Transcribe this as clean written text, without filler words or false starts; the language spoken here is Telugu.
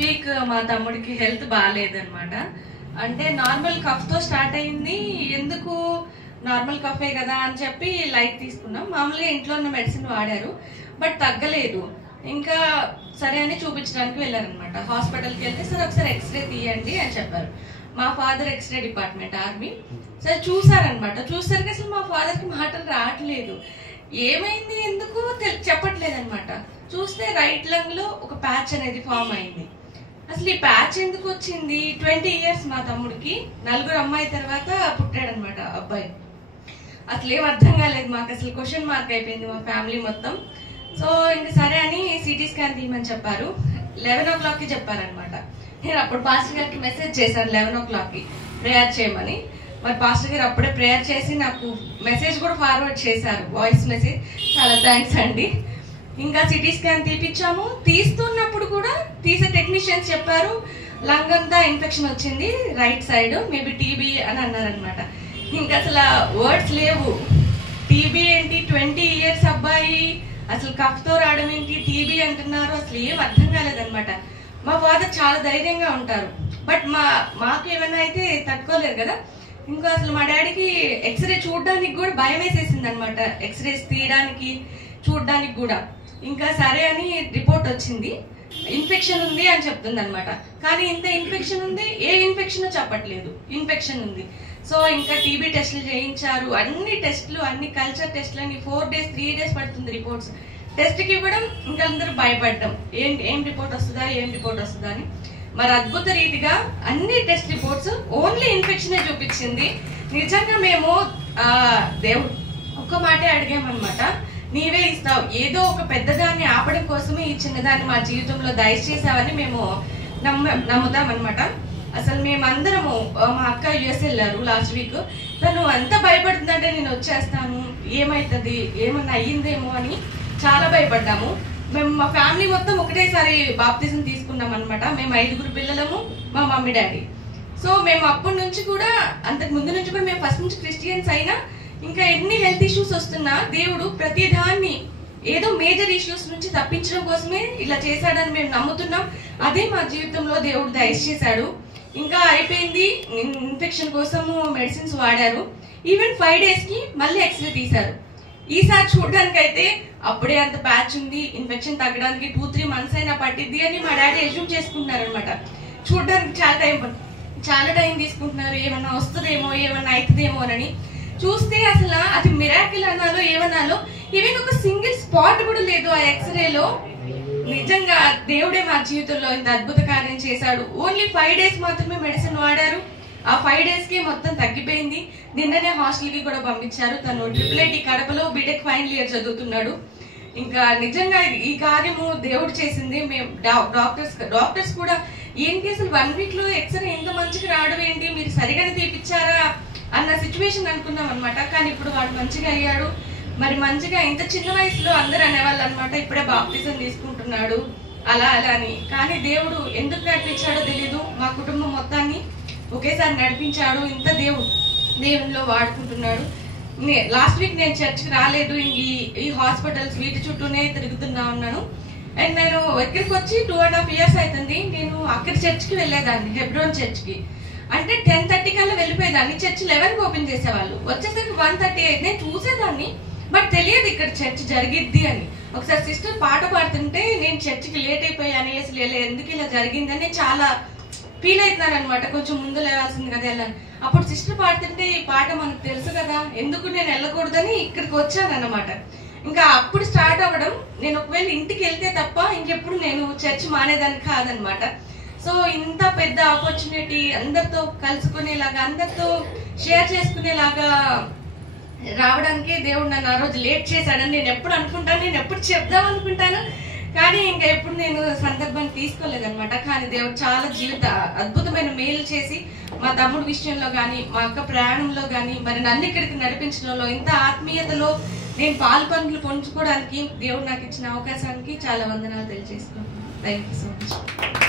వీక్ మా తమ్ముడికి హెల్త్ బాగాలేదన్నమాట. అంటే నార్మల్ కఫ్తో స్టార్ట్ అయింది. ఎందుకు నార్మల్ కఫే కదా అని చెప్పి లైట్ తీసుకున్నాం. మామూలుగా ఇంట్లో ఉన్న మెడిసిన్ వాడారు, బట్ తగ్గలేదు. ఇంకా సరే అని చూపించడానికి వెళ్ళారనమాట. హాస్పిటల్కి వెళ్తే సార్ ఒకసారి ఎక్స్రే తీయండి అని చెప్పారు. మా ఫాదర్ ఎక్స్రే డిపార్ట్మెంట్ ఆర్మీ. సరే చూసారనమాట. చూసారికి అసలు మా ఫాదర్కి మాటలు రావట్లేదు. ఏమైంది ఎందుకు చెప్పట్లేదు అనమాట. చూస్తే రైట్ లంగ్ లో ఒక ప్యాచ్ అనేది ఫామ్ అయింది. అసలు ఈ ప్యాచ్ ఎందుకు వచ్చింది? 20 years మా తమ్ముడికి, 4 అమ్మాయి తర్వాత పుట్టాడనమాట అబ్బాయి. అసలు ఏం అర్థం కాలేదు మాకు. అసలు క్వశ్చన్ మార్క్ అయిపోయింది మా ఫ్యామిలీ మొత్తం. సో ఇంక సరే అని సిటీ స్కాన్ తీయమని చెప్పారు. 11 o'clock చెప్పారనమాట. నేను అప్పుడు పాస్టర్ గారికి మెసేజ్ చేశాను 11 o'clock ప్రేయర్ చేయమని. మరి పాస్టర్ గారు అప్పుడే ప్రేయర్ చేసి నాకు మెసేజ్ కూడా ఫార్వర్డ్ చేశారు, వాయిస్ మెసేజ్. చాలా థ్యాంక్స్ అండి. ఇంకా సిటీ స్కాన్ తీపిచ్చాము. తీస్తున్నప్పుడు కూడా తీసే టెక్నీషియన్స్ చెప్పారు లంగ్ అంతా ఇన్ఫెక్షన్ వచ్చింది, రైట్ సైడ్, మేబీ టీబీ అని అన్నారనమాట. ఇంకా అసలు వర్డ్స్ లేవు. టీబీ ఏంటి, 20 years అబ్బాయి, అసలు కఫ్తో రావడం ఏంటి, టీబీ అంటున్నారు. అసలు ఏం అర్థం కాలేదనమాట. మా ఫాదర్ చాలా ధైర్యంగా ఉంటారు, బట్ మాకు ఏమైనా అయితే తట్టుకోలేరు కదా. ఇంకా అసలు మా డాడీకి ఎక్స్రే చూడడానికి కూడా భయం వేసేసింది అనమాట. ఎక్స్రేస్ తీయడానికి చూడడానికి కూడా. ఇంకా సరే అని రిపోర్ట్ వచ్చింది, ఇన్ఫెక్షన్ ఉంది అని చెప్తుంది అనమాట. కానీ ఇంత ఇన్ఫెక్షన్ ఉంది, ఏ ఇన్ఫెక్షన్ చెప్పట్లేదు, ఇన్ఫెక్షన్ ఉంది. సో ఇంకా టీబీ టెస్టులు చేయించారు. అన్ని టెస్టులు, అన్ని కల్చర్ టెస్టులు అని 4 days 3 days పడుతుంది రిపోర్ట్స్. టెస్ట్కి ఇవ్వడం, ఇంకా అందరూ భయపడ్డం ఏం రిపోర్ట్ వస్తుందా అని. మరి అద్భుత రీతిగా అన్ని టెస్ట్ రిపోర్ట్స్ ఓన్లీ ఇన్ఫెక్షనే చూపించింది. నిజంగా మేము దేవుడు ఒక్క మాటే అడిగామన్నమాట, నీవే ఇస్తావు, ఏదో ఒక పెద్దదాన్ని ఆపడం కోసమే ఈ చిన్నదాన్ని మా జీవితంలో దయచేసావని మేము నమ్ముతామన్నమాట. అసలు మేమందరము, మా అక్క యుఎస్ వెళ్ళారు లాస్ట్ వీక్. తను అంత భయపడుతుందంటే నేను వచ్చేస్తాను, ఏమవుతుంది, ఏమన్నా అయ్యిందేమో అని చాలా భయపడ్డాము. మేము మా ఫ్యామిలీ మొత్తం ఒకటేసారి బాప్తిజం తీసుకున్నాం అనమాట. మేము 5 పిల్లలము, మా మమ్మీ డాడీ. సో మేము అప్పటి నుంచి కూడా, అంతకు ముందు నుంచి కూడా మేము ఫస్ట్ నుంచి క్రిస్టియన్స్ అయినా, ఇంకా ఎన్ని హెల్త్ ఇష్యూస్ వస్తున్నా దేవుడు ప్రతి దాన్ని ఏదో మేజర్ ఇష్యూస్ నుంచి తప్పించడం కోసమే ఇలా చేశాడని మేము నమ్ముతున్నాం. అదే మా జీవితంలో దేవుడు దయచేశాడు. ఇంకా అయిపోయింది. ఇన్ఫెక్షన్ కోసము మెడిసిన్స్ వాడారు. ఈవెన్ 5 days మళ్ళీ ఎక్స్రే తీశారు. ఈసారి చూడడానికి అయితే అప్పుడే అంత ప్యాచ్ ఉంది, ఇన్ఫెక్షన్ తగ్గడానికి 2-3 months అయినా పట్టిద్ది అని మా డాడీ అజ్యూమ్ చేసుకుంటున్నారు అనమాట. చూడడానికి చాలా టైం తీసుకుంటున్నారు, ఏమన్నా వస్తుందేమో, ఏమన్నా అవుతుందేమో అని. చూస్తే అసలు అది మిరాకిల్ అనాలో ఏమనాలో, ఈవెన్ ఒక సింగిల్ స్పాట్ కూడా లేదు ఆ ఎక్స్రేలో. నిజంగా దేవుడే మా జీవితంలో ఇంత అద్భుత కార్యం చేశాడు. ఓన్లీ 5 days మాత్రమే మెడిసిన్ వాడారు. ఆ 5 days మొత్తం తగ్గిపోయింది. నిన్ననే హాస్టల్ కి కూడా పంపించారు. తను IIIT కడపలో బీటెక్ ఫైనల్ ఇయర్ చదువుతున్నాడు. ఇంకా నిజంగా ఈ కార్యము దేవుడు చేసింది. మేము డాక్టర్స్ కూడా ఏంటి అసలు 1 week లో ఎక్స్రే ఎంత మంచిగా రావడం ఏంటి, మీరు సరిగానే తీపిచ్చారా అన్న సిచ్యువేషన్ అనుకున్నాం అనమాట. కానీ ఇప్పుడు వాడు మంచిగా అయ్యాడు. మరి మంచిగా ఇంత చిన్న వయసులో అందరు అనేవాళ్ళు అనమాట, ఇప్పుడే బాప్తిజం తీసుకుంటున్నాడు అలా అని. కానీ దేవుడు ఎందుకు నడిపించాడో తెలీదు, మా కుటుంబం మొత్తాన్ని ఒకేసారి నడిపించాడు. ఇంత దేవునిలో వాడుకుంటున్నాడు. లాస్ట్ వీక్ నేను చర్చ్కి రాలేదు. ఈ హాస్పిటల్స్ వీటి చుట్టూనే తిరుగుతున్నా ఉన్నాను. అండ్ నేను ఇక్కడికి వచ్చి 2.5 years అవుతుంది. నేను అక్కడి చర్చ్కి వెళ్ళేదాన్ని, హెబ్రోన్ చర్చ్కి. అంటే 10:30 కల్లా వెళ్ళిపోయేదాన్ని. చర్చ్ 11కి ఓపెన్ చేసేవాళ్ళు. వచ్చేసరికి 1:38. నేను చూసేదాన్ని, బట్ తెలియదు ఇక్కడ చర్చ్ జరిగిద్ది అని. ఒకసారి సిస్టర్ పాట పాడుతుంటే నేను చర్చికి లేట్ అయిపోయాను, అసలు ఎందుకు ఇలా జరిగిందని చాలా ఫీల్ అవుతున్నాను అనమాట. కొంచెం ముందు లేవాల్సింది కదా వెళ్ళాను. అప్పుడు సిస్టర్ పాడుతుంటే ఈ పాట మనకు తెలుసు కదా, ఎందుకు నేను వెళ్ళకూడదని ఇక్కడికి వచ్చాను అన్నమాట. ఇంకా అప్పుడు స్టార్ట్ అవ్వడం. నేను ఒకవేళ ఇంటికి వెళ్తే తప్ప ఇంకెప్పుడు నేను చర్చ్ మానేదాన్ని కాదనమాట. సో ఇంత పెద్ద ఆపర్చునిటీ, అందరితో కలుసుకునేలాగా, అందరితో షేర్ చేసుకునేలాగా రావడానికి దేవుడు నన్ను ఆ రోజు లేట్ చేశాడని నేను ఎప్పుడు అనుకుంటాను, నేను ఎప్పుడు చెప్దాం అనుకుంటాను. కానీ ఇంకా ఎప్పుడు నేను సందర్భాన్ని తీసుకోలేదనమాట. కానీ దేవుడు చాలా అద్భుతమైన మేలు చేసి మా తమ్ముడు విషయంలో కానీ, మా అక్క ప్రయాణంలో కానీ, మరి నన్ను ఇక్కడికి నడిపించడంలో, ఇంత ఆత్మీయతలో నేను పాల్పంపులు పంచుకోవడానికి దేవుడు నాకు ఇచ్చిన అవకాశానికి చాలా వందనాలు తెలియజేసుకుంటున్నాను. Thank you so much.